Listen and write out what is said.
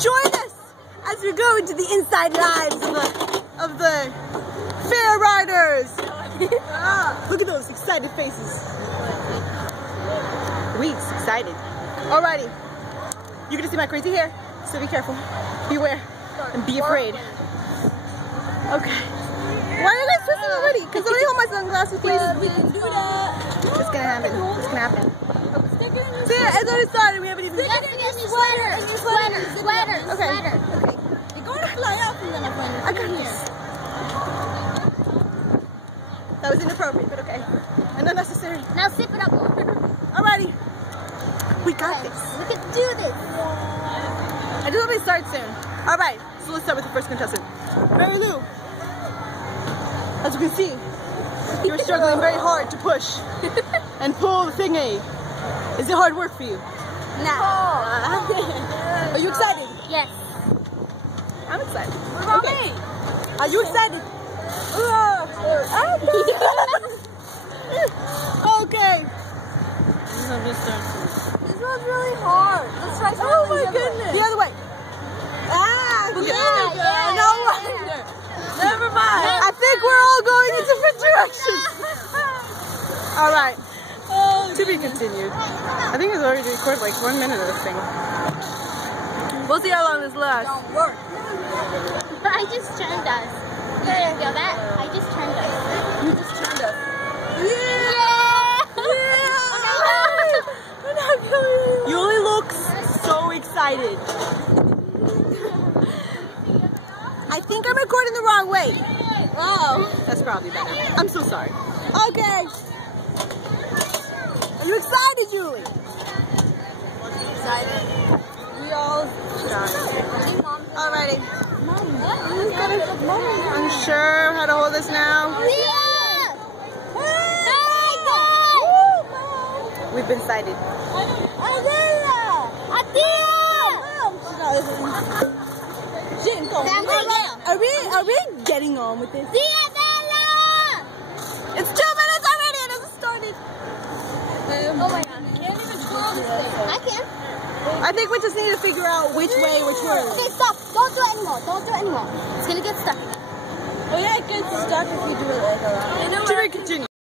Join us as we go into the inside lives of the fair riders. Look at those excited faces. Weeks excited. Alrighty. You're gonna see my crazy hair, so be careful. Beware. And be afraid. Okay. Why are you guys twisting already? Because somebody hold my sunglasses, please. We can do that. It's gonna happen. It's gonna happen. Stick it in your See, it's already started. We haven't even. Stick it in your sweater. Sweater. Okay. Okay. You're going to fly off and then I'm going to I got this. That was inappropriate, but okay. And unnecessary. Now sip it up. Alrighty. We got this. We can do this. I just hope it starts soon. Alright, so let's start with the first contestant. Mary Lou. As you can see, you're struggling very hard to push and pull the thingy. Is it hard work for you? No. Are you excited? Yes. I'm excited. What about me? Are you excited? Okay. This one's really hard. Let's try something. Oh my goodness. The other way. Look at yeah. No wonder. Never mind. I think we're all going in different directions. All right. To be continued. I think it's already recorded like 1 minute of this thing. We'll see how long this lasts. Don't work. I just turned us. You didn't feel that? I just turned us. You just turned us. You only look so excited. I think I'm recording the wrong way. Oh. That's probably better. I'm so sorry. Okay. Are you excited, Julie? Excited. We all excited. Alrighty. Unsure how to hold this now. We've been sighted. Are we getting on with this? It's 2 minutes already and it hasn't started. Oh my god. I can. I think we just need to figure out which way. Okay, stop. Don't do it anymore. Don't do it anymore. It's gonna get stuck. Oh yeah, it gets stuck if you do it like that. To be continued.